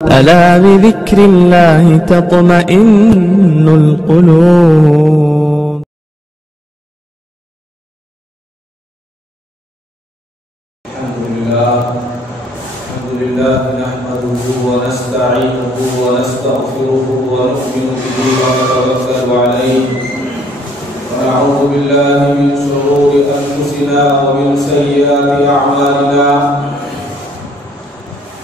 ألا بذكر الله تطمئن القلوب. الحمد لله نحمده ونستعينه ونستغفره ونؤمن به ونتوكل عليه ونعوذ بالله من شرور أنفسنا ومن سيئات أعمالنا.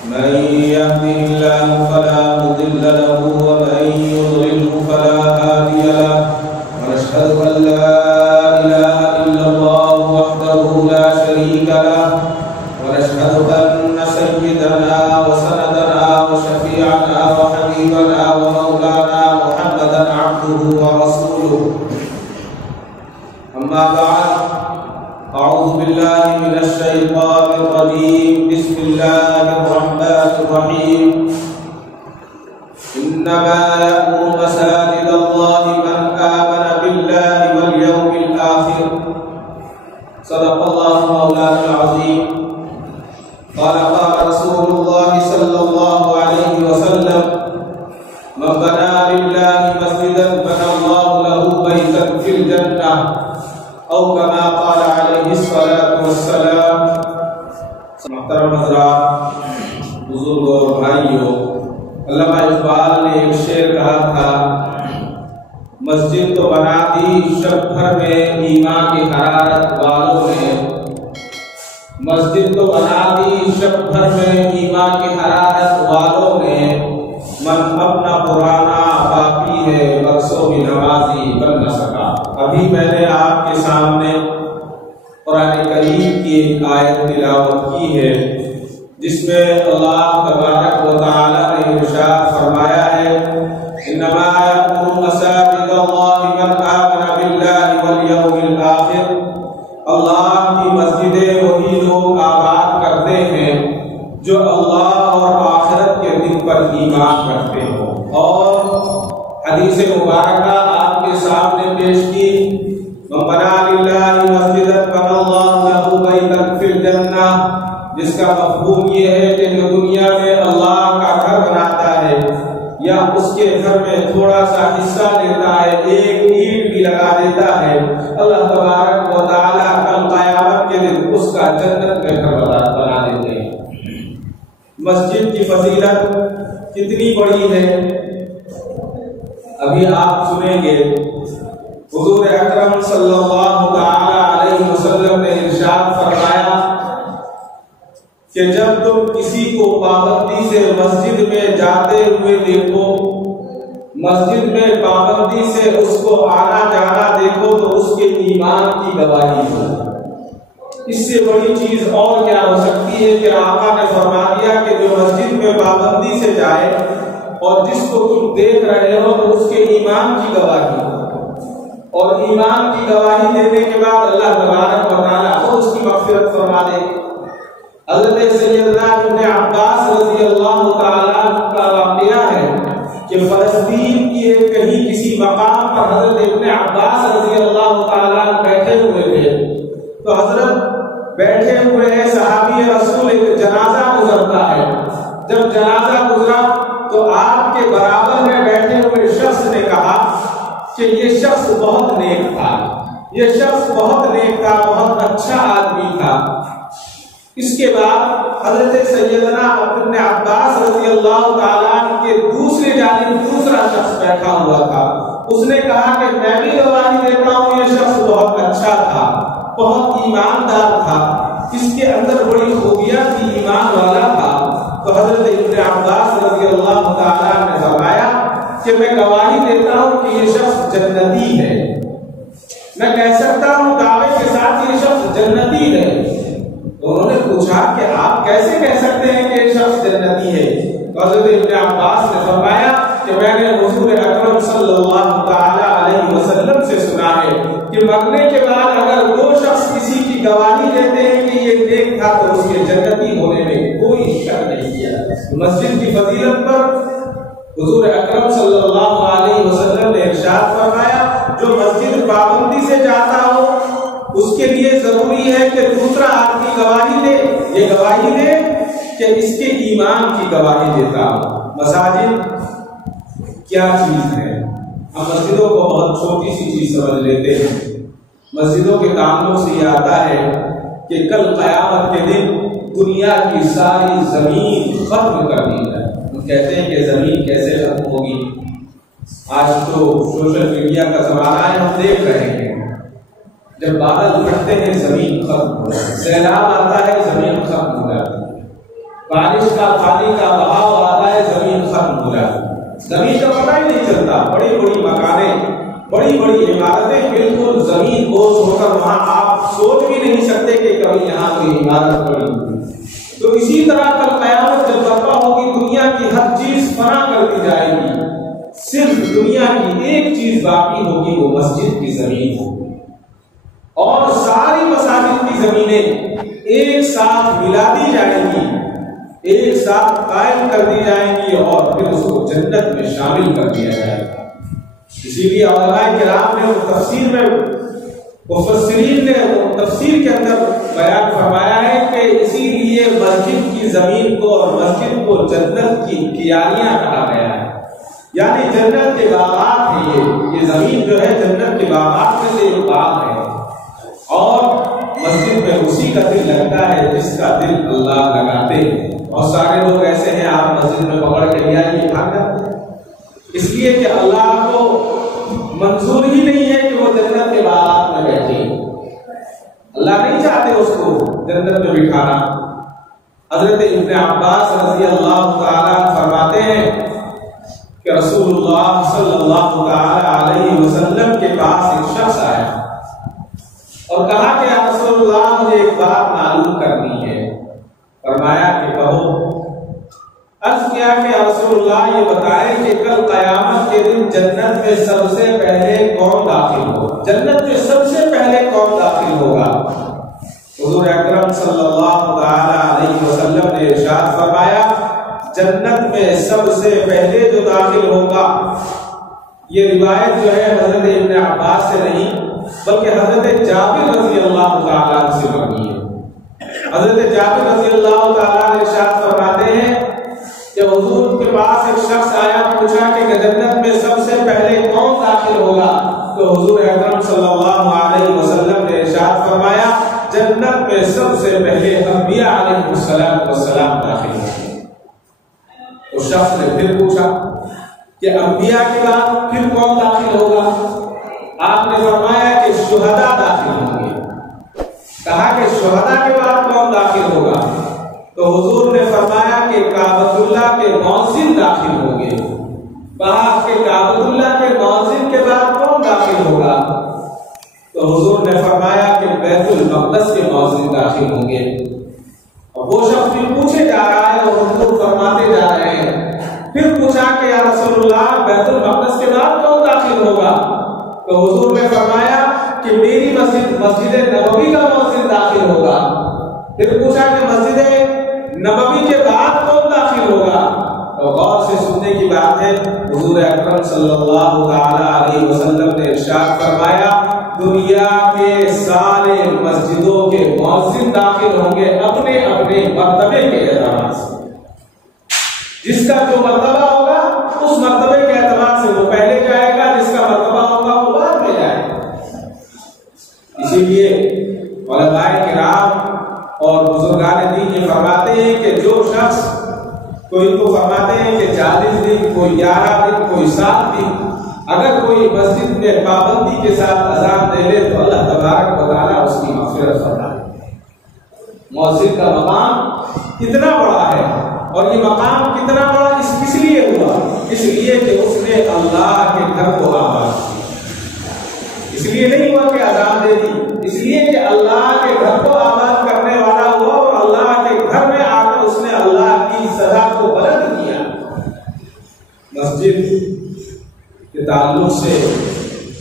من يهده الله فلا مضل له ومن يضلله فلا هادي له ونشهد أن لا إله إلا الله وحده لا شريك له ونشهد أن سيدنا وسندنا وشفيعنا وحبيبنا ومولانا محمدا عبده ورسوله. أما بعد، أعوذ بالله من الشيطان الرجيم. بسم الله الرحمن الرحيم. إنما يأمر مساجد الله من آمن بالله واليوم الآخر. صدق الله مولانا العظيم. قال رسول الله صلى الله عليه وسلم: من بنى لله مسجدا بنى الله له بيتا في الجنة، او كما قال علیہ الصلوۃ والسلام. محترم حضرات، بزرگوں اور بھائیوں، علامہ اقبال نے ایک شعر کہا تھا: مسجد تو بنا دی شب بھر میں ایمان کی حرارت والوں نے. مسجد تو بنا دی شب بھر میں ایمان کی حرارت والوں نے. من اپنا پرانا باقی ہے برسوں کی نمازی بن نہ سکا. ابھی میں نے آپ کے سامنے قرآن کریم کی ایک آیت تلاوت کی ہے جس میں اللہ تبارک و تعالی نے ارشاد فرمایا ہے: انما یأمر مساجد اللہ من آمن باللہ والیوم الآخر. اللہ کی مسجدیں وہی لوگ آباد کرتے ہیں جو اللہ اور آخرت کے دن پر ایمان کرتے ہوں. اور حدیث مبارکہ آپ کے سامنے پیش کی: من بنى للہ مسجدا بنى اللہ لہ بیتا فی الجنہ، جس کا مفہوم یہ ہے کہ جو دنیا میں اللہ کا گھر بناتا ہے یا اس کے گھر میں تھوڑا سا حصہ لیتا ہے، ایک اینٹ بھی لگا دیتا ہے، اللہ تبارک و تعالی کل قیامت کے دن اس کا جنت میں گھر بنا دیتے ہیں. مسجد کی فضیلت کتنی بڑی ہے ابھی آپ سنیں گے. حضور اکرم صلی اللہ تعالی علیہ وسلم نے ارشاد فرمایا کہ جب تم کسی کو پابندی سے مسجد میں جاتے ہوئے دیکھو، مسجد میں پابندی سے اس کو آنا جانا دیکھو، تو اس کے ایمان کی گواہی ہو. اس سے بڑی چیز اور کیا ہو سکتی ہے کہ آقا نے فرما دیا کہ جو مسجد میں پابندی سے جائے اور جس کو تم دیکھ رہے ہو تو اس کے ایمان کی گواہی ہو. اور ایمان کی گواہی دینے کے بعد اللہ تبارک و تعالیٰ خود اس کی مغفرت فرما دے. حضرت سیدنا ابن عباس رضی اللہ تعالیٰ کا واقعہ ہے کہ فلسطین کی کہیں کسی مقام پر حضرت ابن عباس رضی اللہ تعالیٰ بیٹھے ہوئے تھے. تو حضرت بیٹھے ہوئے ہیں، صحابی رسول ایک جنازہ گزرتا ہے. جب جنازہ گزرا تو آپ کے برابر میں بیٹھے ہوئے شخص نے کہا کہ یہ شخص بہت نیک تھا، یہ شخص بہت نیک تھا، بہت اچھا آدمی تھا. اس کے بعد حضرت سیدنا ابن عباس رضی اللہ تعالیٰ کے دوسری جانب دوسرا شخص بیٹھا ہوا تھا. اس نے کہا کہ میں بھی گواہی دیتا ہوں یہ شخص بہت اچھا تھا، بہت ایماندار تھا، اس کے اندر بڑی خوبیاں تھی، ایمان والا تھا. تو حضرت ابن عباس رضی اللہ تعالیٰ نے فرمایا کہ میں گواہی دیتا ہوں کہ یہ شخص جنتی ہے. میں کہہ سکتا ہوں دعوے کے ساتھ یہ شخص جنتی ہے. انہوں نے پوچھا کہ آپ کیسے کہہ سکتے ہیں کہ یہ شخص جنتی ہے؟ حضرت ابن عباس نے فرمایا کہ میں نے حضور اکرم صلی اللہ تعالی علیہ وسلم سے سنا ہے کہ مرنے کے بعد اگر دو شخص کسی کی گواہی دیتے ہیں کہ یہ نیک تھا تو اس کے جنتی ہونے میں کوئی شک نہیں کیا. مسجد کی فضیلت پر حضور اکرم صلی اللہ علیہ وسلم نے ارشاد فرمایا: جو مسجد پابندی سے جاتا ہو اس کے لیے ضروری ہے کہ دوسرا آدمی گواہی دے. یہ گواہی دے کہ اس کے ایمان کی گواہی دیتا ہوں۔ مساجد کیا چیز ہے؟ ہم مسجدوں کو بہت چھوٹی سی چیز سمجھ لیتے ہیں۔ مسجدوں کے تعلق سے یہ آتا ہے کہ کل قیامت کے دن دنیا کی ساری زمین ختم کر دی جائے۔ ہم کہتے ہیں کہ زمین کیسے ختم ہوگی؟ آج تو سوشل میڈیا کا زمانہ ہے، ہم دیکھ رہے ہیں جب بادل پھٹتے ہیں زمین ختم ہو جاتی ہے، سیلاب آتا ہے زمین ختم ہو جاتی ہے، بارش کا پانی کا بہاؤ آتا ہے زمین ختم ہو جاتی ہے۔ زمین کا پتہ ہی نہیں چلتا، بڑی بڑی مکانیں، بڑی بڑی عمارتیں بالکل زمین بوجھ ہو کر وہاں آپ سوچ بھی نہیں سکتے کہ کبھی یہاں کوئی عمارت بڑی ہوئی۔ تو اسی طرح کل قیامت جب برپا ہوگی دنیا کی ہر چیز فنا کر دی جائے گی، صرف دنیا کی ایک چیز باقی ہوگی، وہ مسجد کی زمین ہوگی، اور ساری مساجد کی زمینیں ایک ساتھ ملا دی جائیں گی، ایک ساتھ قائم کر دی جائیں گی، اور پھر اس کو جنت میں شامل کر دیا جائے گا۔ اسی لیے علماء کرام نے تفسیر میں، مفسرین نے تفسیر کے اندر بیان فرمایا ہے کہ اسی لیے مسجد کی زمین کو اور مسجد کو جنت کی کیاریاں کہا گیا ہے، یعنی جنت کے باغات ہیں۔ یہ زمین جو ہے جنت کے باغات میں سے ایک باغ ہے، اور مسجد میں اسی کا دل لگتا ہے جس کا دل اللہ لگاتے ہیں۔ بہت سارے لوگ ایسے ہیں آپ مسجد میں پکڑ کے لیا یہ بھاگ جاتے ہیں، اس لیے کہ اللہ کو منظور ہی نہیں ہے کہ وہ جنت کے باغات میں بیٹھے، اللہ نہیں چاہتے اس کو جنت میں بٹھانا۔ حضرت ابن عباس رضی اللہ تعالیٰ فرماتے ہیں کہ رسول اللہ صلی اللہ تعالی علیہ وسلم کے پاس ایک شخص آیا اور کہا کہ یا رسول اللہ مجھے ایک بات معلوم کرنی ہے۔ فرمایا کہ کہو۔ عرض کیا کہ یا رسول اللہ یہ بتائیں کہ کل قیامت کے دن جنت میں سب سے پہلے کون داخل ہوگا؟ جنت میں سب سے پہلے کون داخل ہوگا؟ حضور اکرم صلی اللہ تعالی علیہ وسلم نے ارشاد فرمایا جنت میں سب سے پہلے جو داخل ہوگا، یہ روایت جو ہے حضرت ابن عباس سے نہیں بلکہ حضرت جابر رضی اللہ تعالیٰ عنہ سے مروی ہے۔ حضرت جابر رضی اللہ تعالیٰ عنہ ارشاد فرماتے ہیں کہ حضور کے پاس ایک شخص آیا، پوچھا کہ جنت میں سب سے پہلے کون داخل ہوگا؟ تو حضور اکرم صلی اللہ علیہ وسلم نے ارشاد فرمایا جنت میں سب سے پہلے انبیاء علیہ السلام داخل ہوں گے۔ اس شخص نے پھر پوچھا کہ انبیاء کے بعد پھر کون داخل ہوگا؟ آپ نے فرمایا کہ شہداء داخل ہوں گے۔ کہا کہ شہداء کے بعد کون داخل ہوگا؟ تو حضور نے فرمایا کہ کعبۃ اللہ کے مؤذن داخل ہوں گے۔ کہا کہ کعبۃ اللہ کے مؤذن کے بعد کون داخل ہوگا؟ تو حضور نے فرمایا کہ بیت المقدس کے مؤذن داخل ہوں گے۔ اور وہ شخص بھی پوچھے جا رہا ہے اور حضور فرماتے جا رہے ہیں۔ پھر پوچھا کہ یا رسول اللہ بیت المقدس کے بعد کون داخل ہوگا؟ تو حضور نے فرمایا کہ میری مسجد نبوی کا مؤذن داخل ہوگا۔ پھر پوچھا کہ مسجد نبوی کے بعد کون داخل ہوگا؟ تو غور سے سننے کی بات ہے، حضور اکرم صلی اللہ تعالی علیہ وسلم نے ارشاد فرمایا دنیا کے سارے مسجدوں کے مؤذن داخل ہوں گے اپنے اپنے مرتبے کے اعتبار سے۔ جس کا جو مرتبہ ہوگا اس مرتبے کے اعتبار سے وہ پہلے جائے گا، جس کا مرتبہ ہوگا وہ بعد میں جائے گا۔ اسی لیے علماء کرام اور بزرگان دین یہ فرماتے ہیں کہ جو شخص، کوئی تو فرماتے ہیں کہ 40 دن، کوئی 11 دن، کوئی 7 دن اگر کوئی مسجد میں پابندی کے ساتھ اذان دے لے تو اللہ تبارک و تعالیٰ اس کی مغفرت فرمائے۔ مؤذن کا مقام کتنا بڑا ہے، اور یہ مقام کتنا بڑا اس لیے ہوا، اس لیے کہ اس نے اللہ کے گھر کو آباد کیا۔ اس لیے نہیں ہوا کہ اذان دے دی، اس لیے کہ اللہ کے گھر کو آباد کرنے والا ہوا، اور اللہ کے گھر میں آ کر اس نے اللہ کی صدا کو بلند کیا۔ مسجد کے تعلق سے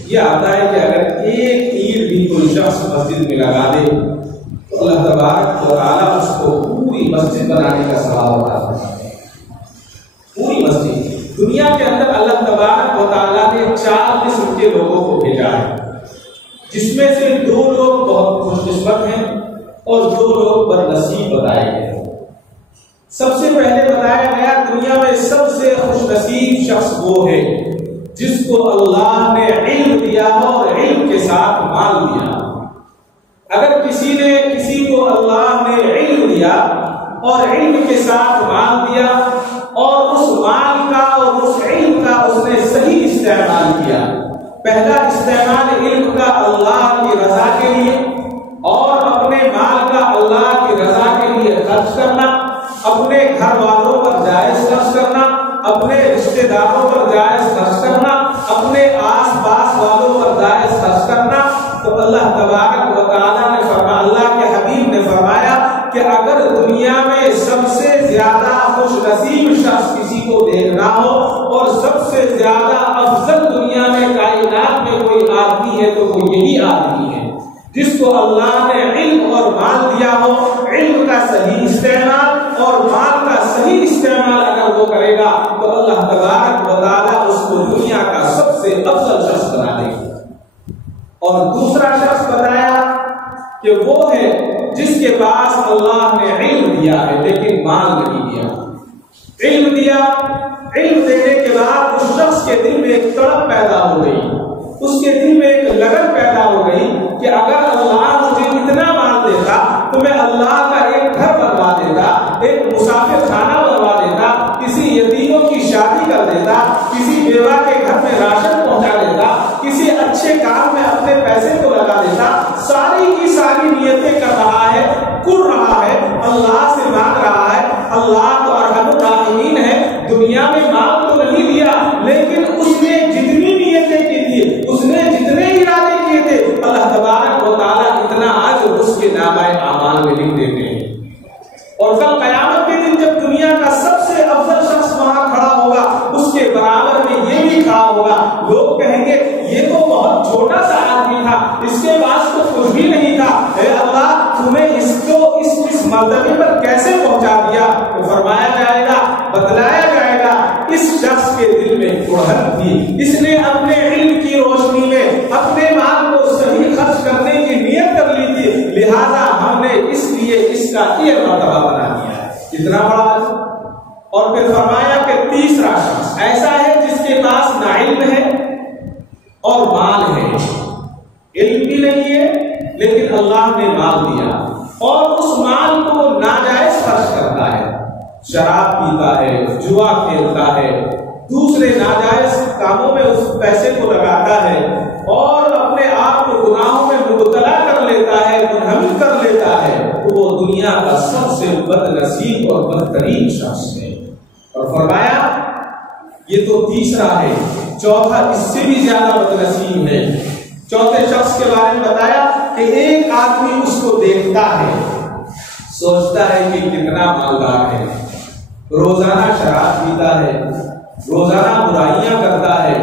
یہ آتا ہے کہ اگر ایک اینٹ بھی کوئی شخص مسجد میں لگا دے تو اللہ تبارک و تعالیٰ اس کو پوری مسجد بنانے کا ثواب عطا کرتا ہے۔ پوری مسجد دنیا کے اندر اللہ تبارک و تعالیٰ نے 4 قسم کے لوگوں کو بھیجا ہے، جس میں سے 2 لوگ بہت خوش قسمت ہیں اور 2 لوگ بدنصیب بتائے گئے۔ سب سے پہلے بتایا گیا دنیا میں سب سے خوش نصیب شخص وہ ہے جس کو اللہ نے علم دیا ہو اور علم کے ساتھ مال دیا. اگر کسی کو اللہ نے علم دیا اور علم کے ساتھ مال دیا اور اس مال کا اور اس علم کا اس نے صحیح استعمال کیا. پہلا استعمال علم کا اللہ کی رضا کے لیے اور اپنے مال کا اللہ کی رضا کے لیے خرچ کرنا، اپنے گھر والوں پر جائز خرچ کرنا، اپنے رشتہ داروں پر جائز خرچ کرنا، اپنے آس پاس والوں پر جائز خرچ کرنا. تو اللہ تبارک و تعالیٰ نے فرمایا، اللہ کے حبیب نے فرمایا کہ اگر دنیا میں سب سے زیادہ خوش نصیب شخص کسی کو دیکھنا ہو اور سب سے زیادہ افضل دنیا میں کائنات میں کوئی آدمی ہے تو وہ یہی آدمی ہے جس کو اللہ نے علم اور مال دیا ہو. علم کا صحیح استعمال اور مال کا صحیح استعمال اگر وہ کرے گا تو اللہ تبارک و تعالیٰ اس کو دنیا کا سب سے افضل شخص بنا دے گا. اور دوسرا شخص بتایا کہ وہ ہے جس کے پاس اللہ نے علم دیا ہے لیکن مال نہیں دیا. علم دیا، علم دینے کے بعد اس شخص کے دل میں ایک تڑپ پیدا ہو گئی، اس کے دل میں ایک لگن پیدا ہو گئی کہ اگر اللہ مجھے اتنا مال دیتا تو میں اللہ کا ایک گھر بنوا دیتا، ایک مسافر خانہ بنوا دیتا، کسی یتیموں کی شادی کر دیتا، کسی بیوہ کے گھر میں راشن پہنچا دیتا، کسی اچھے کام میں اپنے پیسے کو لگا دیتا. ساری کی ساری نیتیں کر رہا ہے، کر رہا ہے، اللہ سے مانگ رہا ہے. اللہ تو ارحم الراحمین ہے، دنیا میں مال تو نہیں دیا لیکن اس نے جتنی نیتیں کی تھی، اس نے جتنے ارادے کیے تھے، اللہ تبارک و تعالیٰ اتنا آج اس کے نامہ اعمال میں لکھ دیتے ہیں. اور کل قیامت کے دن جب دنیا کا سب سے افضل شخص وہاں کھڑا ہوگا اس کے برابر میں یہ بھی کھڑا ہوگا. لوگ کہیں گے یہ تو بہت چھوٹا سا آدمی تھا، اس کے پاس تو کچھ بھی نہیں تھا، اے اللہ تمہیں اس کو اس مرتبے پر کیسے پہنچا دیا؟ تو فرمایا جائے گا، بتلایا جائے گا اس شخص کے دل میں اڑہن تھی، اس نے اپنے علم کی روشنی میں اپنے مال کو صحیح خرچ کرنے کی نیت کر لی تھی، لہذا ہم نے اس لیے اس کا یہ مرتبہ بنا دیا ہے. اتنا بڑا. اور پھر فرمایا کہ تیسرا شخص ایسا ہے جس کے پاس نہ علم ہے اور مال ہے، علم بھی نہیں ہے لیکن اللہ نے مال دیا اور اس مال کو ناجائز خرچ کرتا ہے، شراب پیتا ہے، جوا کھیلتا ہے، دوسرے ناجائز کاموں میں اس پیسے کو لگاتا ہے اور اپنے آپ کو گناہوں میں مبتلا کر لیتا ہے، منہمک کر لیتا ہے، تو وہ دنیا کا سب سے بد نصیب اور بدترین شخص ہے. اور فرمایا یہ تو تیسرا ہے، چوتھا اس سے بھی زیادہ بد نصیب ہے. چوتھے شخص کے بارے میں بتایا کہ ایک آدمی اس کو دیکھتا ہے، سوچتا ہے کہ کتنا مالدار ہے، روزانہ شراب پیتا ہے، روزانہ برائیاں کرتا ہے،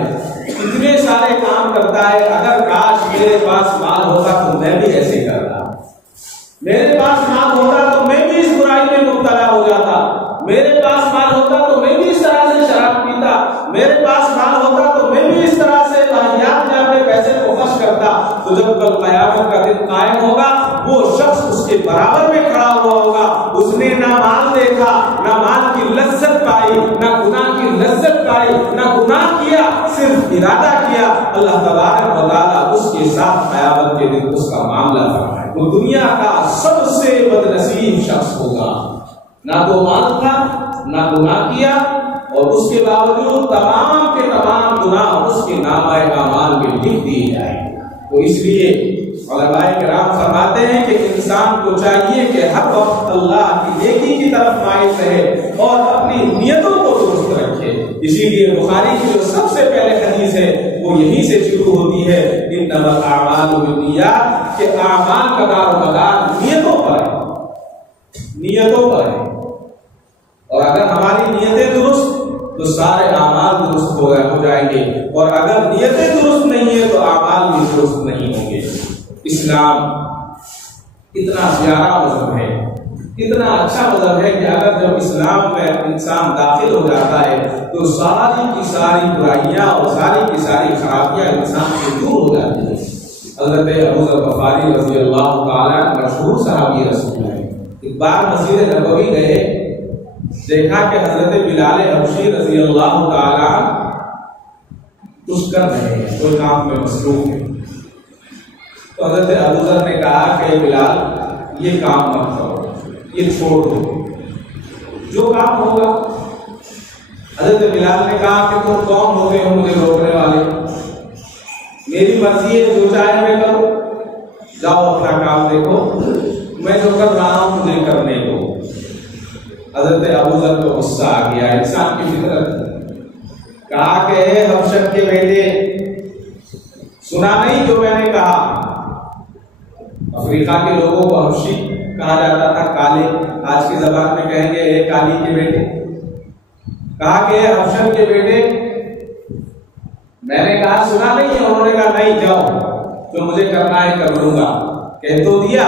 اتنے سارے کام کرتا ہے، اگر کاش میرے پاس مال ہوتا تو میں بھی ایسے کرتا، میرے پاس مال ہوتا تو میں بھی اس برائی میں مبتلا ہو جاتا، میرے پاس مال ہوتا تو میں بھی اس طرح سے شراب پیتا، میرے پاس مال ہوتا تو میں بھی اس طرح سے واہیات میں اپنے پیسے کو خرچ کرتا. تو جب کل قیامت کا دن قائم ہوگا وہ شخص اس کے برابر میں کھڑا ہوا ہوگا، اس نے نہ مال دیکھا، نہ مال کی لذت پائی، نہ گناہ کی لذت پائی، نہ گناہ کیا، صرف ارادہ کیا. اللہ تبارک و تعالیٰ اس کے ساتھ قیامت کے دن اس کا معاملہ فرمائے. وہ دنیا کا سب سے بد نصیب شخص ہوگا، نہ تو مال تھا نہ گناہ کیا اور اس کے باوجود تمام کے تمام گناہ اس کے نامہ اعمال میں لکھ دیے جائیں. تو اس لیے علماء کرام فرماتے ہیں کہ انسان کو چاہیے کہ ہر وقت اللہ کی نیکی کی طرف مائل رہے اور اپنی نیتوں کو درست رکھے. اسی لیے بخاری کی جو سب سے پہلے حدیث ہے وہ یہیں سے شروع ہوتی ہے، انما الاعمال بالنیات، کہ اعمال کا دار و مدار نیتوں پر ہے، نیتوں پر ہے. اور اگر ہماری نیتیں درست تو سارے اعمال درست ہو جائیں گے، اور اگر نیتیں درست نہیں ہے تو اعمال بھی درست نہیں ہوں گے. اسلام اتنا پیارا مذہب ہے، اتنا اچھا مذہب ہے کہ اگر جب اسلام میں انسان داخل ہو جاتا ہے تو ساری کی ساری برائیاں اور ساری کی ساری خرابیاں انسان سے دور ہو جاتی ہیں. حضرت ابو ذر غفاری رضی اللہ تعالیٰ مشہور صحابی رسول ہیں، ایک بار مسجد نبوی گئے دیکھا کہ حضرت بلال حبشی رضی اللہ تعالی کچھ کر رہے ہیں، کوئی کام میں مصروف ہے، تو حضرت ابوذر نے کہا کہ بلال یہ کام مت کرو، یہ چھوڑ دو، جو کام ہوگا۔ حضرت بلال نے کہا کہ تم کون ہوتے ہو مجھے روکنے والے؟ میری مرضی ہے، جو چاہے میں کروں، جاؤ اپنا کام دیکھو، میں جو کر رہا ہوں مجھے کرنے دو۔ حضرت ابوذر کو غصہ آ گیا، انسان کی فطرت، کہا کہ اے حبشت کے بیٹے، سنا نہیں جو میں نے کہا؟ افریقہ کے لوگوں کو حبشی کہا جاتا تھا، کالے، آج کی زبان میں کہیں گے اے کالی کے بیٹے۔ کہا کہ اے حبشت کے بیٹے، میں نے کہا سنا نہیں ہے؟ انہوں نے کہا نہیں، جاؤ جو مجھے کرنا ہے کر لوں گا۔ کہہ تو دیا،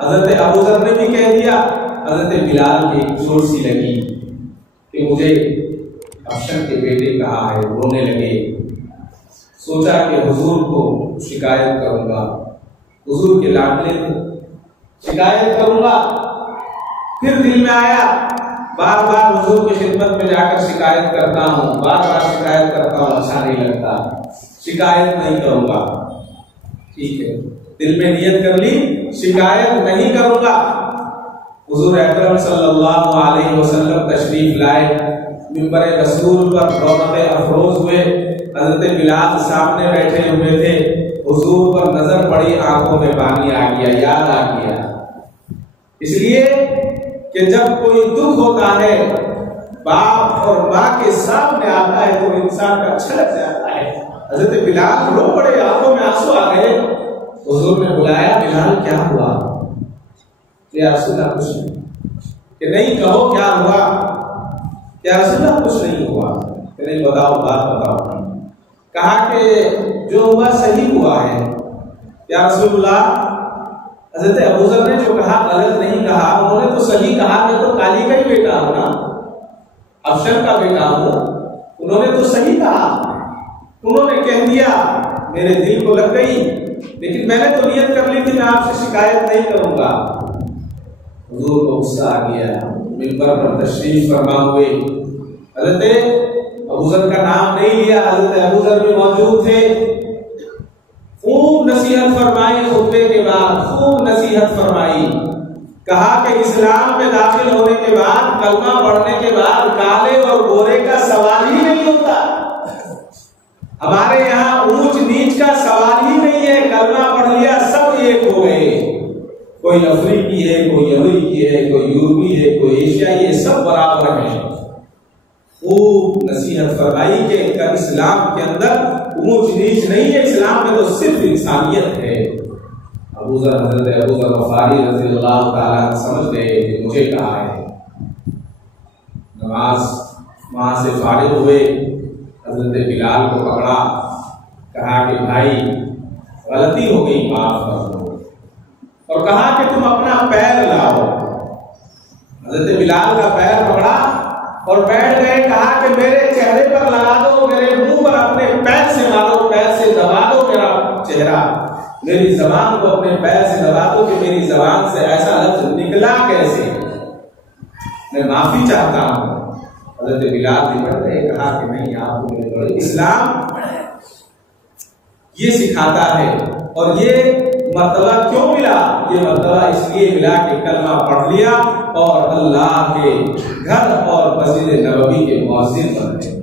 حضرت ابوذر نے بھی کہہ دیا، حضرت بلال کی چوٹ سی لگی کہ مجھے حبشت کے بیٹے کہا ہے، رونے لگے۔ سوچا کہ حضور کو شکایت کروں گا، حضور کے لاڈلے کو شکایت کروں گا۔ پھر دل میں آیا بار بار حضور کی خدمت میں جا کر شکایت کرتا ہوں، بار بار شکایت کرتا ہوں، اچھا نہیں لگتا، شکایت نہیں کروں گا۔ ٹھیک ہے، دل میں نیت کر لی، شکایت نہیں کروں گا۔ حضور اکرم صلی اللہ علیہ وسلم تشریف لائے، منبر رسول پر رونق افروز ہوئے، حضرت بلال سامنے بیٹھے ہوئے تھے، حضور پر نظر پڑی، آنکھوں میں پانی آ گیا، یاد آ گیا۔ اس لیے کہ جب کوئی دکھ ہوتا ہے باپ اور ماں کے سامنے آتا ہے تو انسان کا اچھا لگ جاتا ہے۔ حضرت بلال رو پڑے، آنکھوں میں آنسو آ گئے۔ حضور نے بلایا، بلال کیا ہوا؟ یا رسول اللہ کچھ نہیں، کہ نہیں کہو کیا ہوا؟ یا رسول اللہ کچھ نہیں ہوا، کہ نہیں بتاؤ، بات بتاؤ۔ کہا کہ جو ہوا صحیح ہوا ہے یا رسول اللہ۔ حضرت ابوذر نے جو کہا غلط نہیں کہا، انہوں نے تو صحیح کہا، میں تو کالی کا ہی بیٹا ہوں نا، افشر کا بیٹا ہوں، انہوں نے تو صحیح کہا، انہوں نے کہہ دیا، میرے دل کو لگ گئی، لیکن میں نے تو نیت کر لی تھی میں آپ سے شکایت نہیں کروں گا۔ حضور کو غصہ آ گیا، منبر پر تشریف فرما ہوئے، حضرت ابوذر کا نام نہیں لیا، حضرت ابوذر بھی موجود تھے، خوب نصیحت فرمائی، خطبے کے بعد خوب نصیحت فرمائی۔ کہا کہ اسلام میں داخل ہونے کے بعد، کلمہ پڑھنے کے بعد کالے اور گورے کا سوال ہی نہیں ہوتا، ہمارے یہاں اونچ نیچ کا سوال ہی نہیں ہے، کلمہ پڑھ لیا سب ایک ہو گئے، کوئی افریقی ہے، کوئی امریکی ہے، کوئی یورپی ہے، کوئی ایشیائی ہے، سب برابر ہیں۔ خوب نصیحت فرمائی کہ اسلام کے اندر اونچ نیچ نہیں ہے، اسلام میں تو صرف انسانیت ہے۔ حضرت ابوذر غفاری رضی اللہ تعالیٰ سمجھ گئے کہ مجھے کہا ہے۔ نماز وہاں سے فارغ ہوئے، حضرت بلال کو پکڑا، کہا کہ بھائی غلطی ہو گئی، معاف کر دو، اور کہا کہ تم اپنا پیر لاؤ۔ حضرت بلال کا پیر پکڑا اور بیٹھ گئے، کہا کہ میرے چہرے پر لگا دو، میرے منہ پر اپنے پیر سے مارو، پیر سے دبا دو میرا چہرہ، میری زبان کو اپنے پیر سے دبا دو کہ میری زبان سے ایسا لفظ نکلا کیسے، میں معافی چاہتا ہوں۔ حضرت بلال بھی پڑھ گئے، کہا کہ نہیں آپ کو میرے بڑے، اسلام یہ سکھاتا ہے۔ اور یہ مرتبہ کیوں ملا؟ یہ مرتبہ اس لیے ملا کہ کلمہ پڑھ لیا اور اللہ کے گھر اور مسجد نبوی کے مؤذن بن گئے۔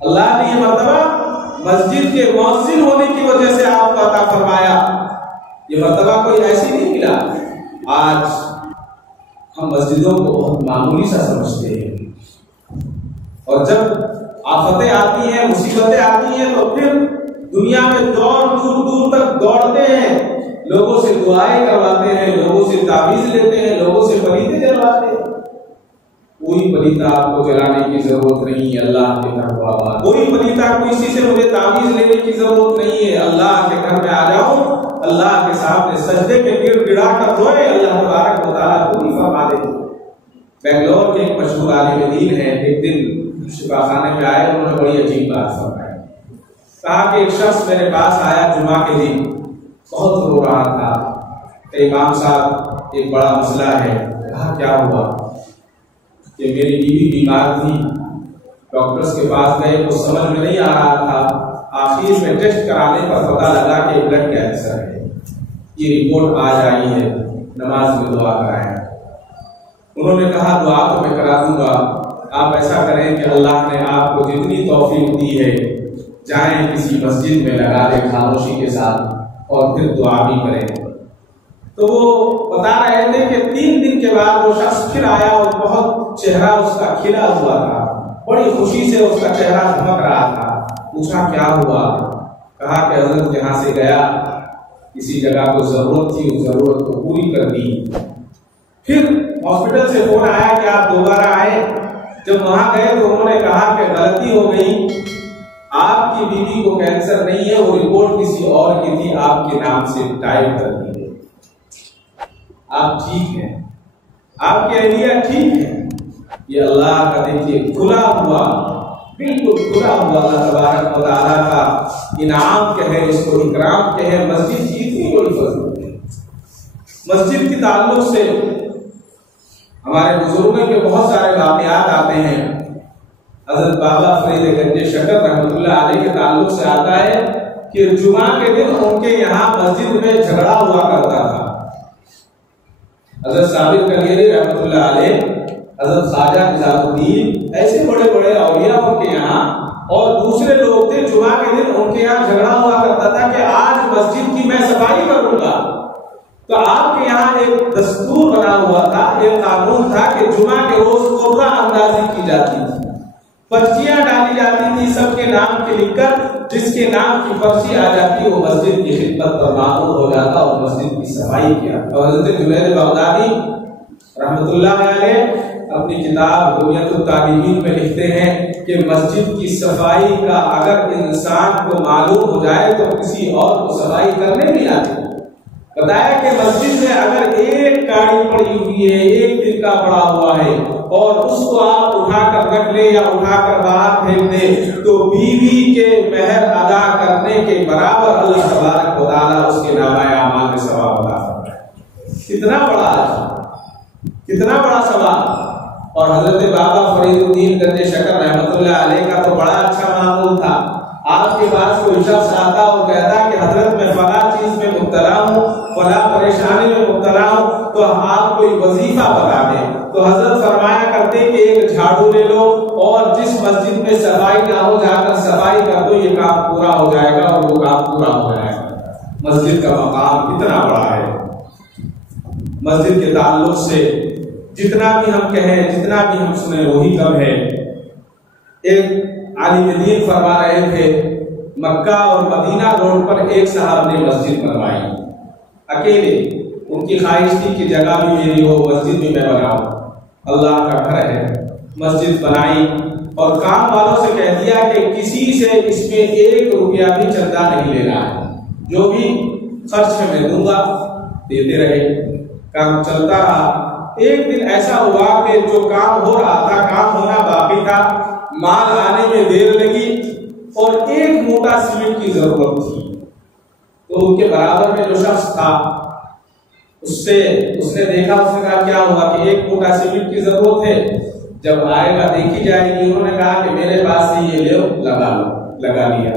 اللہ نے یہ مرتبہ مسجد کے مؤذن ہونے کی وجہ سے آپ کو عطا فرمایا، یہ مرتبہ کوئی ایسی نہیں ملا۔ آج ہم مسجدوں کو بہت معمولی سا سمجھتے ہیں، اور جب آفتیں آتی ہیں، مصیبتیں آتی ہیں، تو پھر دنیا میں دور دور تک دوڑتے ہیں، لوگوں سے دعائیں کرواتے ہیں، لوگوں سے تعویذ لیتے ہیں، لوگوں سے پلیتے جلواتے ہیں۔ کوئی پلیتا آپ کو جلانے کی ضرورت نہیں ہے، اللہ کے گھر بابا، کوئی پلیتا کسی سے مجھے تعویذ لینے کی ضرورت نہیں ہے، اللہ کے گھر میں آ جاؤ، اللہ کے سامنے سجدے کے گڑ گڑا کر روئے، اللہ تبارک و تعالیٰ پوری فرما دے۔ بنگلور کے ایک مشہور عالم دین ہے، ایک دن شفا خانے میں آئے، انہوں نے بڑی عجیب بات فرمائی۔ کہا کہ ایک شخص میرے پاس آیا جمعہ کے دن، بہت رو رہا تھا کہ امام صاحب ایک بڑا مسئلہ ہے۔ کہا کیا ہوا؟ کہ میری بیوی بیمار تھی، ڈاکٹرز کے پاس گئے تو سمجھ میں نہیں آ رہا تھا، آخر میں ٹیسٹ کرانے پر پتہ لگا کہ بلڈ کینسر ہے، یہ رپورٹ آج آئی ہے، نماز میں دعا کرائیں۔ انہوں نے کہا دعا تو میں کرا دوں گا، آپ ایسا کریں کہ اللہ نے آپ کو جتنی توفیق دی ہے جائیں کسی مسجد میں لگا دیں خاموشی کے ساتھ اور پھر دعا بھی کریں۔ تو وہ بتا رہے تھے کہ 3 دن کے بعد وہ شخص پھر آیا اور بہت چہرہ اس کا کھلا ہوا تھا، بڑی خوشی سے اس کا چہرہ چمک رہا تھا۔ پوچھا کیا ہوا؟ کہا کہ حضرت یہاں سے گیا، کسی جگہ کو ضرورت تھی، اس ضرورت کو پوری کر دی۔ پھر ہاسپٹل سے فون آیا کہ آپ دوبارہ آئے۔ جب وہاں گئے تو انہوں نے کہا کہ غلطی ہو گئی، آپ کی بیوی کو کینسر نہیں ہے، وہ رپورٹ کسی اور کی تھی، آپ کے نام سے ٹائپ کر دی ہے، آپ ٹھیک ہیں، آپ کے ایریا ٹھیک ہے۔ یہ اللہ کا دیکھیے کھلا ہوا، بالکل کھلا ہوا اللہ تبارک و تعالیٰ کا انعام کہے، اس کو اکرام کہے۔ مسجد کی اتنی بڑی فضیلت ہے۔ مسجد کے تعلق سے ہمارے بزرگوں کے بہت سارے واقعات آتے ہیں۔ حضرت بابا فرید گنج شکر رحمۃ اللہ علیہ کے تعلق سے آتا ہے کہ جمعہ کے دن ان کے یہاں مسجد میں جھگڑا ہوا کرتا تھا۔ حضرت ثابت کنیری رحمۃ اللہ علیہ، حضرت خواجہ نظام الدین، ایسے بڑے بڑے اولیاء ان کے یہاں، اور دوسرے لوگ تھے، جمعہ کے دن ان کے یہاں جھگڑا ہوا کرتا تھا کہ آج مسجد کی میں صفائی کروں گا۔ تو آپ کے یہاں ایک دستور بنا ہوا تھا، ایک قانون تھا کہ جمعہ کے روز قرہ اندازی کی جاتی تھی، پرچیاں ڈالی جاتی تھی، سب کے نام کے لکھ کر جس کے نام کی پرچی آ جاتی وہ مسجد کی خدمت پر معمور ہو جاتا اور مسجد کی صفائی کیا۔ اور حضرت جنید بغدادی رحمۃ اللہ علیہ اپنی کتاب بنیت الطالبین میں لکھتے ہیں کہ مسجد کی صفائی کا اگر انسان کو معلوم ہو جائے تو کسی اور کو صفائی کرنے نہیں آتی۔ بتایا کہ مسجد میں اگر ایک گاڑی پڑی ہوئی ہے، ایک دن کا پڑا ہوا ہے، اور اس کو آپ اٹھا کر رکھ لیں یا اٹھا کر باہر پھینک دیں تو بیوی کے مہر ادا کرنے کے برابر اللہ تبارک و تعالیٰ اس کے نامہ اعمال میں ثواب عطا فرمائے۔ کتنا بڑا ثواب۔ اور حضرت بابا فرید الدین گنج شکر رحمۃ اللہ علیہ کا تو بڑا اچھا معمول تھا۔ آپ کے پاس کوئی شخص آتا اور کہتا کہ حضرت میں فلاں چیز میں مبتلا ہوں، فلاں پریشانی میں مبتلا ہوں، تو آپ کوئی وظیفہ بتا دیں، تو حضرت فرمایا کرتے کہ ایک جھاڑو لے لو اور جس مسجد میں صفائی نہ ہو جا کر صفائی کر دو، یہ کام پورا ہو جائے گا، اور وہ کام پورا ہو جائے گا۔ مسجد کا مقام کتنا بڑا ہے۔ مسجد کے تعلق سے جتنا بھی ہم کہیں، جتنا بھی ہم سنیں وہی کم ہے۔ ایک عالم دین فرما رہے تھے مکہ اور مدینہ روڈ پر ایک صاحب نے مسجد بنوائی اکیلے، ان کی خواہش تھی کہ جگہ بھی میری ہو، مسجد بھی میں بناؤں، اللہ کا گھر ہے، مسجد بنائی اور کام والوں سے کہہ دیا کہ کسی سے اس میں 1 روپیہ بھی چندہ نہیں لینا ہے، جو بھی خرچ ہے میں دوں گا۔ دیتے رہے، کام چلتا رہا۔ ایک دن ایسا ہوا کہ جو کام ہو رہا تھا، کام ہونا باقی تھا، مال آنے میں دیر لگی اور 1 موٹا سیمنٹ کی ضرورت تھی۔ تو ان کے برابر میں جو شخص تھا اس نے دیکھا، اس نے کہا کیا ہوا کہ 1 موٹا سیمنٹ کی ضرورت ہے، جب آئے گا دیکھی جائے گی۔ انہوں نے کہا کہ میرے پاس سے یہ لے لگا لیا۔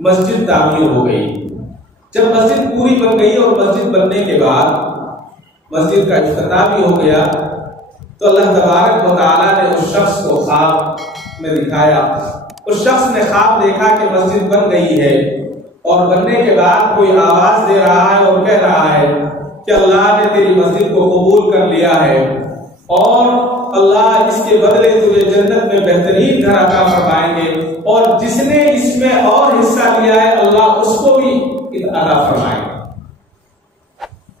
مسجد تعمیر ہو گئی۔ جب مسجد پوری بن گئی اور مسجد بننے کے بعد مسجد کا افتتاح بھی ہو گیا تو اللہ تبارک و تعالیٰ نے اس شخص کو خواب میں دکھایا۔ اس شخص نے خواب دیکھا کہ مسجد بن گئی ہے اور بننے کے بعد کوئی آواز دے رہا ہے اور کہہ رہا ہے کہ اللہ نے تیری مسجد کو قبول کر لیا ہے اور اللہ اس کے بدلے تجھے جنت میں بہترین گھر عطا فرمائیں گے، اور جس نے اس میں اور حصہ لیا ہے اللہ اس کو بھی عطا فرمائیں گے۔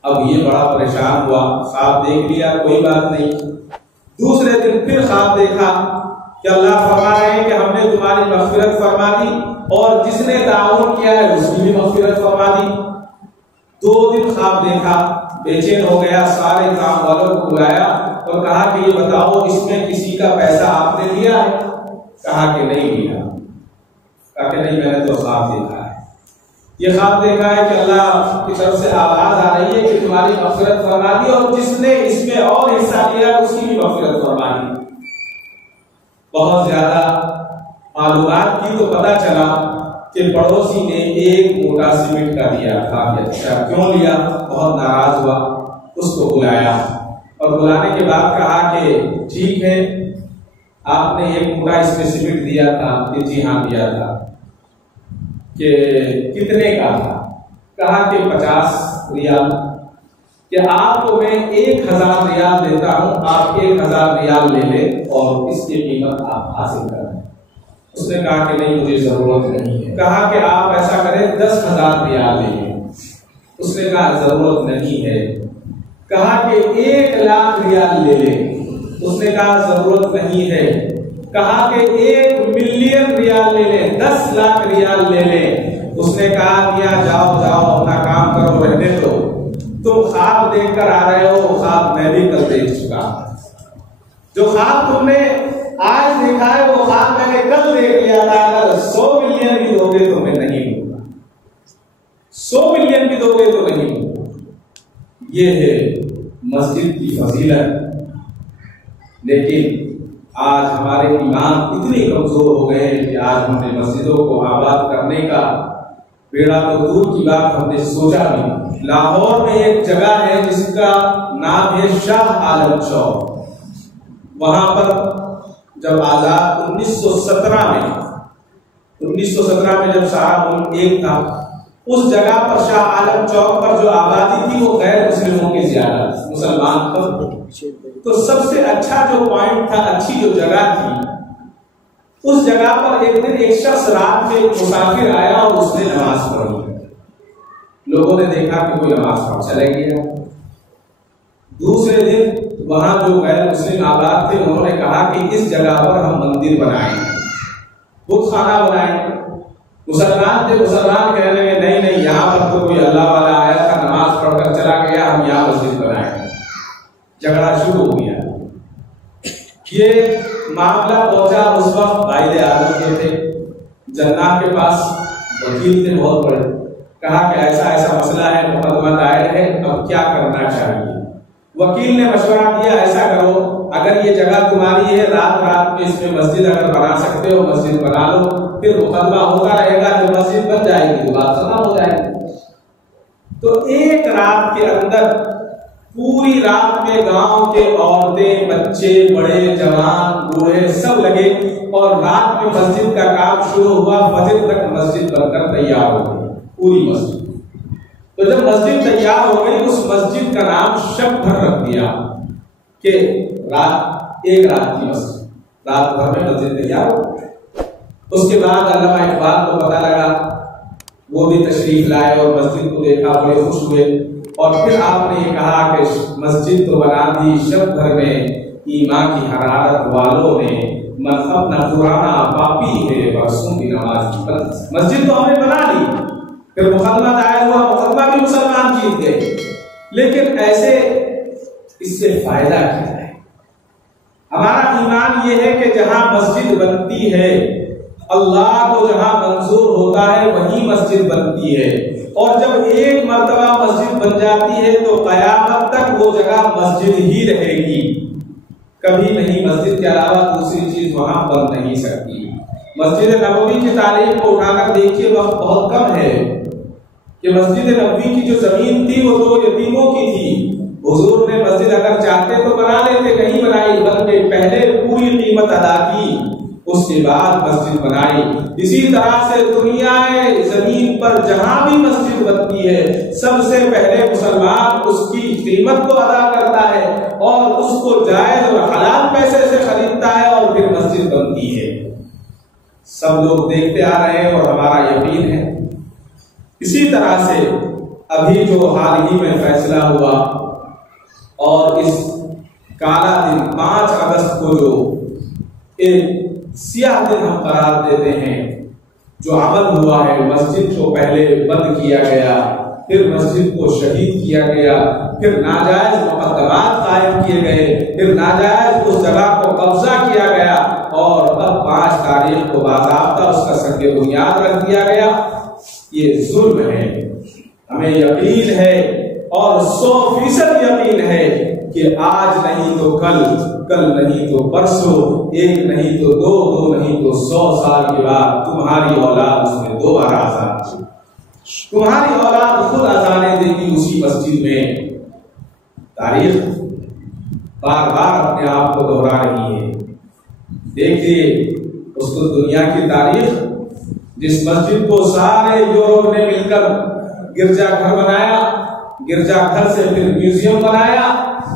اب یہ بڑا پریشان ہوا، خواب دیکھ لیا، کوئی بات نہیں۔ دوسرے دن پھر خواب دیکھا کہ اللہ فرما رہے ہیں کہ ہم نے تمہاری مغفرت فرما دی اور جس نے تعاون کیا ہے اس کی بھی مغفرت فرما دی۔ 2 دن خواب دیکھا، بے چین ہو گیا، سارے کام والوں کو بلایا اور کہا کہ یہ بتاؤ اس میں کسی کا پیسہ آپ نے لیا ہے؟ کہا کہ نہیں لیا۔ کہا کہ نہیں، میں نے تو خواب دیکھا ہے، یہ خواب دیکھا ہے کہ اللہ کی طرف سے آواز آ رہی ہے کہ تمہاری مغفرت فرما دی اور جس نے اس میں اور حصہ لیا اس کی بھی مغفرت فرما دی۔ بہت زیادہ معلومات کی تو پتہ چلا کہ پڑوسی نے ایک موٹا سیمنٹ کا دیا تھا۔ اچھا کیوں لیا؟ بہت ناراض ہوا، اس کو بلایا اور بلانے کے بعد کہا کہ ٹھیک ہے آپ نے ایک موٹا اس میں سیمنٹ دیا تھا؟ کہ جی ہاں دیا تھا۔ کہ کتنے کا تھا؟ کہا کہ 50 ریال۔ کہ آپ کو میں 1000 ریال دیتا ہوں، آپ 1000 ریال لے لیں اور اس کی قیمت آپ حاصل کریں۔ اس نے کہا کہ نہیں مجھے ضرورت نہیں ہے۔ کہا کہ آپ ایسا کریں 10,000 ریال لے لیں۔ اس نے کہا ضرورت نہیں ہے۔ کہا کہ 1,00,000 ریال لے لیں۔ اس نے کہا ضرورت نہیں ہے۔ کہا کہ 1,000,000 ریال لے لیں، 10 لاکھ ریال لے لیں۔ اس نے کہا میاں جاؤ جاؤ اپنا کام کرو، رہنے دو، تم خواب دیکھ کر آ رہے ہو، خواب میں بھی کل دیکھ چکا۔ جو خواب تم نے آج دیکھا ہے وہ خواب میں نے کل دیکھ لیا تھا۔ اگر 100 ملین بھی دو گے تو میں نہیں دوں گا، 100 ملین بھی دو گے تو نہیں دوں گا۔ یہ ہے مسجد کی فضیلت۔ لیکن آج ہمارے ایمان اتنے کمزور ہو گئے ہیں کہ آج ہم نے مسجدوں کو آباد کرنے کا بیڑا تو دور کی بات ہم نے سوچا نہیں۔ لاہور میں ایک جگہ ہے جس کا نام ہے شاہ عالم چوک۔ وہاں پر جب آزاد 1917 میں جب سارا ملک ایک تھا، اس جگہ پر شاہ عالم چوک پر جو آبادی تھی وہ غیر مسلموں کی زیادہ، مسلمان پر۔ تو سب سے اچھا جو پوائنٹ تھا، اچھی جو جگہ تھی، اس جگہ پر ایک دن ایک شخص رات میں مسافر آیا اور اس نے نماز پڑھی۔ لوگوں نے دیکھا کہ کوئی نماز پڑھ چلے گیا۔ دوسرے دن وہاں جو غیر مسلم آباد تھے انہوں نے کہا کہ اس جگہ پر ہم مندر بنائیں، بت خانہ بنائیں۔ مسلمان تھے، مسلمان کہنے لگے نہیں یہاں پر تو کوئی اللہ والا آیا تھا، نماز پڑھ کر چلا گیا، ہم یہاں مسجد بنائیں۔ جھگڑا شروع ہو گیا۔ یہ معاملہ پہنچا اس وقت قائد اعظم کے تھے، جناح کے پاس وکیل تھے بہت بڑے۔ کہا کہ ایسا ایسا مسئلہ ہے، مقدمہ دائر ہے، اب کیا کرنا چاہیے؟ وکیل نے مشورہ دیا ایسا کرو، اگر یہ جگہ تمہاری ہے، رات میں اس میں مسجد اگر بنا سکتے ہو مسجد بنا لو، پھر مقدمہ ہوتا رہے گا، جب مسجد بن جائے گی تو بات ختم ہو جائے گی۔ تو ایک رات کے اندر پوری رات میں گاؤں کے عورتیں، بچے، بڑے، جوان، بوڑھے سب لگے اور رات میں مسجد کا کام شروع ہوا۔ فجر تک مسجد بن کر تیار ہو گئی پوری مسجد۔ تو جب مسجد تیار ہو گئی اس مسجد کا نام شب بھر رکھ دیا کہ ایک رات کی مسجد، رات بھر میں مسجد تیار ہو گئی۔ اس کے بعد علامہ اقبال کو پتہ لگا، وہ بھی تشریف لائے اور مسجد کو دیکھا، بڑے خوش ہوئے۔ اور پھر آپ نے یہ کہا کہ مسجد تو بنا دی، شب بھر میں ایمان کی حرارت والوں نے مذہب نہ پرانا پاپی ہے برسوں کی نماز کی بند۔ مسجد تو ہم نے بنا لی، پھر مقدمہ دائر ہوا، مقدمہ بھی مسلمان جیت گئے، لیکن ایسے اس سے فائدہ کیا ہے؟ ہمارا ایمان یہ ہے کہ جہاں مسجد بنتی ہے، اللہ کو جہاں منظور ہوتا ہے وہیں مسجد بنتی ہے، اور جب ایک مرتبہ مسجد بن جاتی ہے تو قیامت تک وہ جگہ مسجد ہی رہے گی، کبھی نہیں مسجد کے علاوہ دوسری چیز وہاں بن نہیں سکتی۔ مسجد نبوی کی تاریخ کو اٹھا کر دیکھیے، وقت بہت کم ہے کہ مسجد نبوی کی جو زمین تھی وہ 2 یتیموں کی تھی۔ حضور نے مسجد اگر چاہتے تو بنا لیتے، نہیں بنائی، بلکہ پہلے پوری قیمت ادا کی، اس کے بعد مسجد بنائی۔ اسی طرح سے دنیا زمین پر جہاں بھی مسجد بنتی ہے، سب سے پہلے مسلمان اس کی قیمت کو ادا کرتا ہے اور اس کو جائز اور حلال پیسے سے خریدتا ہے اور پھر مسجد بنتی ہے۔ سب لوگ دیکھتے آ رہے ہیں اور ہمارا یقین ہے۔ اسی طرح سے ابھی جو حال ہی میں فیصلہ ہوا اور اس کالا دن 5 اگست کو جو ایک سیاہ دن ہم قرار دیتے ہیں، جو عمل ہوا ہے، مسجد کو پہلے بند کیا گیا، پھر مسجد کو شہید کیا گیا، پھر ناجائز مقدمات قائم کیے گئے، پھر ناجائز اس جگہ کو قبضہ کیا گیا، اور اب 5 تاریخ کو باضابطہ اس کا سنگ بنیاد رکھ دیا گیا۔ یہ ظلم ہے، ہمیں یقین ہے اور 100% یقین ہے کہ آج نہیں تو کل، کل نہیں تو پرسوں، ایک نہیں تو دو، دو نہیں تو 100 سال کے بعد تمہاری اولاد اس میں دوبارہ آزان دے، تمہاری اولاد خود اذانیں دے گی اسی مسجد میں۔ تاریخ بار بار اپنے آپ کو دہرا رہی ہے۔ دیکھیے اس کو دنیا کی تاریخ، جس مسجد کو سارے یورپ نے مل کر گرجا گھر بنایا، گرجا گھر سے پھر میوزیم بنایا،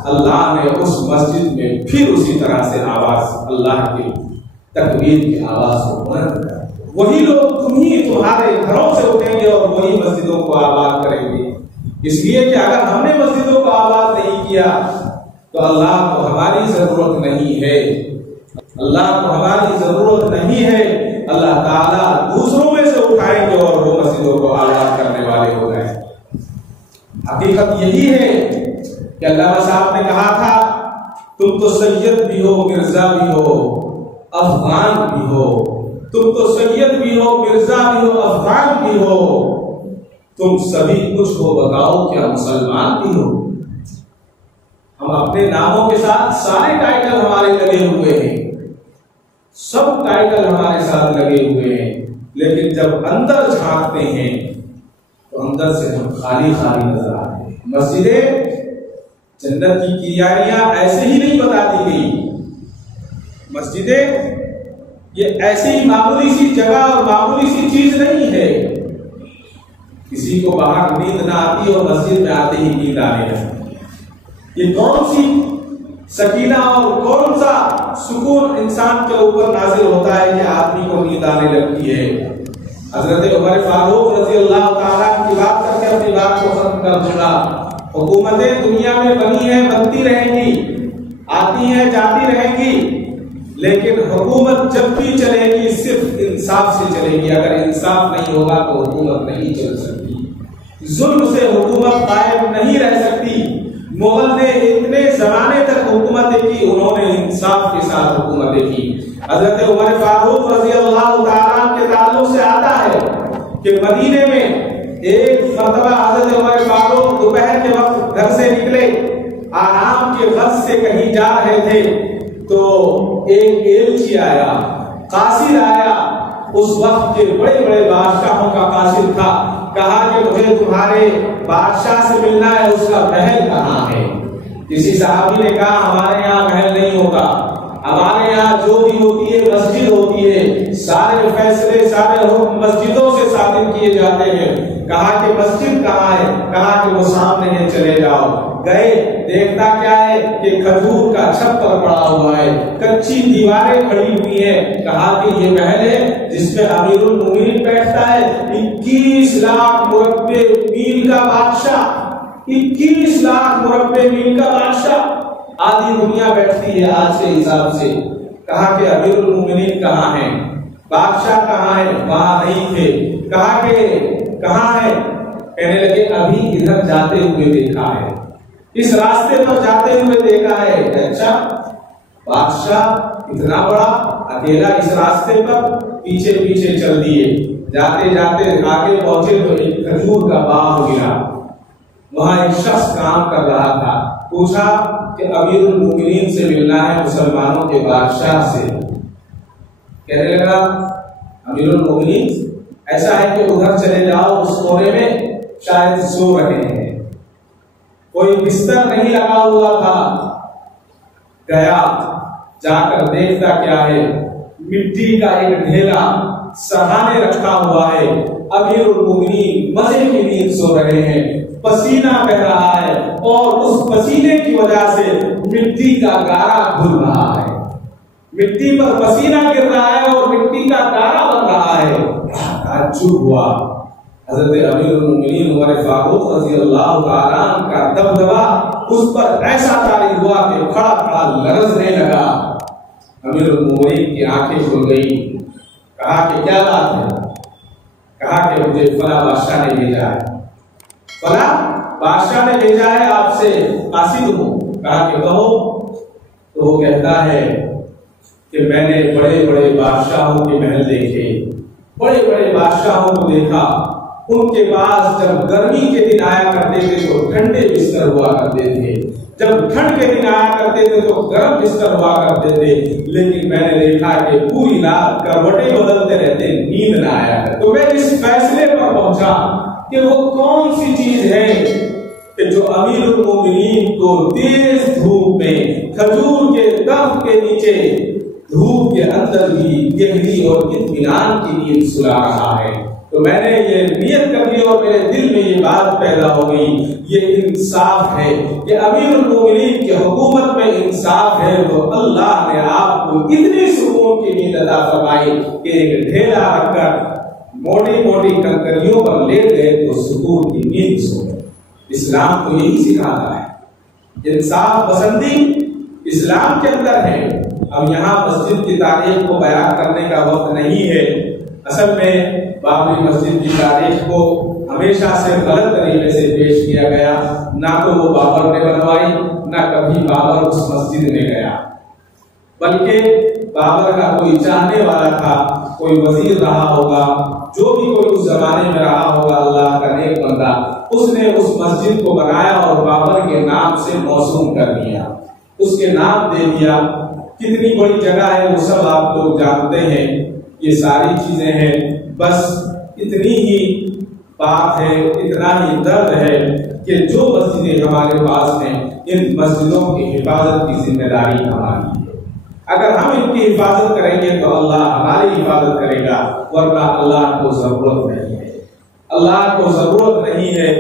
اللہ نے اس مسجد میں پھر اسی طرح سے آواز، اللہ کی تکبیر کی آواز کو بلند کر، وہی لوگ تمہارے گھروں سے اٹھیں گے اور وہی مسجدوں کو آباد کریں گے۔ اس لیے کہ اگر ہم نے مسجدوں کو آباد نہیں کیا تو اللہ کو ہماری ضرورت نہیں ہے، اللہ کو ہماری ضرورت نہیں ہے۔ اللہ تعالیٰ دوسروں میں سے اٹھائیں گے اور وہ مسجدوں کو آباد کرنے والے ہو گئے۔ حقیقت یہی ہے کہ علامہ صاحب نے کہا تھا تم تو سید بھی ہو، مرزا بھی ہو، افغان بھی ہو، تم تو سید بھی ہو، مرزا بھی ہو، افغان بھی ہو، تم سبھی کچھ ہو، بتاؤ کیا مسلمان بھی ہو؟ ہم اپنے ناموں کے ساتھ سارے ٹائٹل ہمارے لگے ہوئے ہیں، سب ٹائٹل ہمارے ساتھ لگے ہوئے ہیں، لیکن جب اندر جھانکتے ہیں تو اندر سے ہم خالی خالی نظر آتے ہیں۔ مسجدیں جنت کی کیاریاں ایسے ہی نہیں بتا دی گئی، مسجدیں یہ ایسی ہی معمولی سی جگہ اور معمولی سی چیز نہیں ہے۔ کسی کو باہر نیند نہ آتی اور مسجد میں آتے ہی نیند آنے لگتی، یہ کون سی سکینہ اور کون سا سکون انسان کے اوپر نازل ہوتا ہے کہ آدمی کو نیند آنے لگتی ہے۔ حضرت عمر فاروق رضی اللہ تعالیٰ کی بات کر کے اپنی بات کو ختم کر دوں گا۔ حکومتیں دنیا میں بنی ہیں، بنتی رہیں گی، آتی ہیں جاتی رہیں گی، لیکن حکومت جب بھی چلے گی صرف انصاف سے چلے گی۔ اگر انصاف نہیں ہوگا تو حکومت نہیں چل سکتی، ظلم سے حکومت قائم نہیں رہ سکتی۔ مغل نے اتنے زمانے تک حکومتیں کی، انہوں نے انصاف کے ساتھ حکومتیں کی۔ حضرت عمر فاروق رضی اللہ تعالیٰ کے تعلق سے آتا ہے کہ مدینے میں ایک مرتبہ حضرت عمر فاروق دوپہر کے وقت گھر سے نکلے، آرام کے غرض سے کہیں جا رہے تھے، تو ایک ایلچی آیا، قاصد آیا، اس وقت کے بڑے بڑے بادشاہوں کا قاصد تھا۔ کہا کہ مجھے تمہارے بادشاہ سے ملنا ہے، اس کا محل کہاں ہے؟ کسی صحابی نے کہا ہمارے یہاں محل نہیں ہوتا، ہمارے یہاں جو بھی ہوتی ہے مسجد ہوتی ہے، سارے فیصلے سارے حکم مسجدوں سے صادر کیے جاتے ہیں۔ کہا کہ مسجد کہاں ہے؟ کہا کہ وہ سامنے ہے، چلے جاؤ۔ گئے، دیکھتا کیا ہے کہ کھجور کا چھپر پڑا ہوا ہے، کچی دیواریں کھڑی ہوئی ہیں۔ کہا کہ یہ محل ہے جس میں امیر المومنین بیٹھتا ہے، 21 لاکھ مربع میل کا بادشاہ، 21 لاکھ مربع میل کا بادشاہ، آدھی دنیا بیٹھتی ہے آج کے حساب سے۔ کہا کہ امیر المومنین کہاں ہیں؟ بادشاہ کہاں ہے؟ وہاں نہیں تھے۔ کہا کہ کہاں ہے؟ کہنے لگے ابھی ادھر جاتے ہوئے دیکھا ہے، اس راستے پر جاتے ہوئے دیکھا ہے۔ اچھا، بادشاہ اتنا بڑا اکیلا اس راستے پر؟ پیچھے پیچھے چل دیے، جاتے جاتے آگے پہنچے تو ایک کھجور کا باغ ملا، وہاں ایک شخص کام کر رہا تھا۔ پوچھا کہ امیر المومنین سے ملنا ہے، مسلمانوں کے بادشاہ سے۔ کہنے لگا امیر المومنین ایسا ہے کہ ادھر چلے جاؤ، اس کونے میں شاید سو رہے ہیں، کوئی بستر نہیں لگا ہوا تھا۔ گیا، جا کر دیکھتا کیا ہے، مٹی کا ایک ڈھیلا سہانے رکھا ہوا ہے، امیر المومنین مزے کی نیند سو رہے ہیں، پسینہ بہ رہا ہے اور اس پسینے کی وجہ سے مٹی کا گارا گھل رہا ہے، مٹی پر پسینہ گر رہا ہے اور مٹی کا گارا بن رہا ہے۔ تعجب ہوا۔ حضرت امیر المومنین عمر فاروق رضی اللہ تعالیٰ عنہ کا دبدبا اس پر ایسا طاری ہوا کہ کھڑا کھڑا لرزنے لگا۔ امیر المومنین کی آنکھیں کھل گئی۔ کہا کہ کیا بات ہے؟ کہا کہ مجھے فلاں بادشاہ نے بھیجا ہے، فلاں بادشاہ نے بھیجا ہے، آپ سے قاصد ہوں۔ کہا کہ کہو۔ تو وہ کہتا ہے کہ میں نے بڑے بڑے بادشاہوں کے محل دیکھے، بڑے بڑے بادشاہوں کو دیکھا، ان کے پاس جب گرمی کے دن آیا کرتے تھے تو ٹھنڈے بستر ہوا کرتے تھے، جب ٹھنڈ کے دن آیا کرتے تھے تو گرم بستر ہوا کرتے تھے، لیکن میں نے دیکھا کہ پوری رات کروٹیں بدلتے رہتے، نیند نہ آیا کرے۔ تو میں اس فیصلے پر پہنچا کہ وہ کون سی چیز ہے کہ جو امیر المومنین کو تیز دھوپ میں کھجور کے درخت کے نیچے دھوپ کے اندر بھی گہری اور اطمینان کی نیند سلا رہا ہے۔ تو میں نے یہ نیت کر لی اور میرے دل میں یہ بات پیدا ہو گئی، یہ انصاف ہے کہ امیر المومنین کی حکومت میں انصاف ہے، تو اللہ نے آپ کو اتنی سکون کی نیند عطا فرمائی کہ ایک ڈھیلا رکھ کر موٹی موٹی کنکریوں پر لیٹ گئے تو سکون کی نیند سو گئے۔ اسلام تو یہی سکھاتا ہے، انصاف پسندی اسلام کے اندر ہے۔ اب یہاں مسجد کی تاریخ کو بیان کرنے کا وقت نہیں ہے۔ اصل میں بابری مسجد کی تاریخ کو ہمیشہ سے غلط طریقے سے پیش کیا گیا، نہ تو وہ بابر نے بنوائی، نہ کبھی بابر اس مسجد میں گیا، بلکہ بابر کا کوئی چاہنے والا تھا، کوئی وزیر رہا ہوگا، جو بھی کوئی اس زمانے میں رہا ہوگا اللہ کا نیک بندہ، اس نے اس مسجد کو بنایا اور بابر کے نام سے موسوم کر دیا، اس کے نام دے دیا۔ کتنی بڑی جگہ ہے وہ سب آپ لوگ جانتے ہیں، یہ ساری چیزیں ہیں، بس اتنی ہی بات ہے، اتنا ہی درد ہے کہ جو مسجدیں ہمارے پاس ہیں ان مسجدوں کی حفاظت کی ذمہ داری ہماری ہے۔ اگر ہم ان کی حفاظت کریں گے تو اللہ ہماری حفاظت کرے گا، ورنہ اللہ کو ضرورت نہیں ہے، اللہ کو ضرورت نہیں ہے۔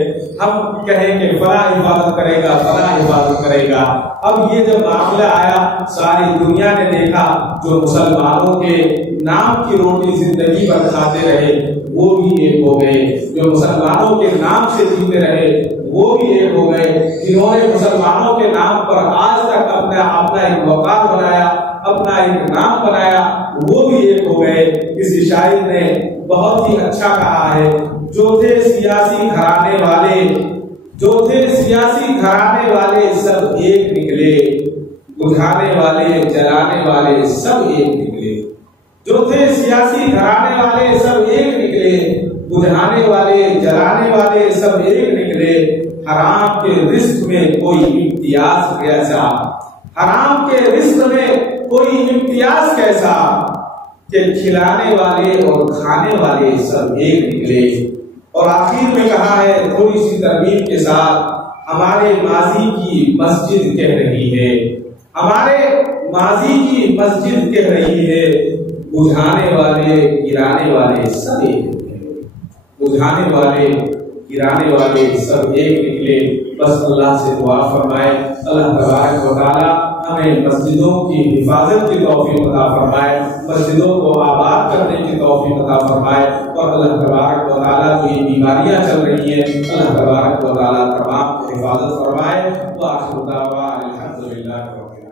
ہم کہیں کہ فلاں حفاظت کرے گا، فلاں حفاظت کرے گا۔ اب یہ جب معاملہ آیا، ساری دنیا نے دیکھا، جو مسلمانوں کے نام کی روٹی زندگی بھر کھاتے رہے وہ بھی ایک ہو گئے، جو مسلمانوں کے نام سے جیتے رہے وہ بھی ایک ہو گئے، جنہوں نے مسلمانوں کے نام پر آج تک اپنا ایک وقار بنایا، اپنا ایک نام بنایا، وہ بھی ایک ہو گئے۔ کسی شاعر نے بہت ہی اچھا کہا ہے، جو تھے سیاسی گھرانے والے سب ایک نکلے، بجھانے والے جلانے والے سب ایک نکلے۔ جو تھے سیاسی گھرانے والے سب ایک نکلے، بجھانے والے جلانے والے سب ایک نکلے۔ حرام کے رزق میں کوئی امتیاز کیسا، حرام کے رزق میں کوئی امتیاز کیسا کہ کھلانے والے اور کھانے والے سب ایک نکلے۔ اور آخر میں کہا ہے تھوڑی سی ترغیب کے ساتھ، ہمارے ماضی کی مسجد کہہ رہی ہے، ہمارے ماضی کی مسجد کہہ رہی ہے، بجھانے والے گرانے والے سب ایک نکلے، بجھانے والے گرانے والے سب ایک نکلے۔ بس اللہ سے دعا فرمائے اللہ تبارک و تعالی ہمیں مسجدوں کی حفاظت کی توفیق عطا فرمائے، مسجدوں کو آباد کرنے کی توفیق عطا فرمائے، اور اللہ تبارک و تعالی جو یہ بیماریاں چل رہی ہیں اللہ تبارک و تعالی تمام کی حفاظت فرمائے۔ وآخر دعوانا الحمدللہ رب العالمین۔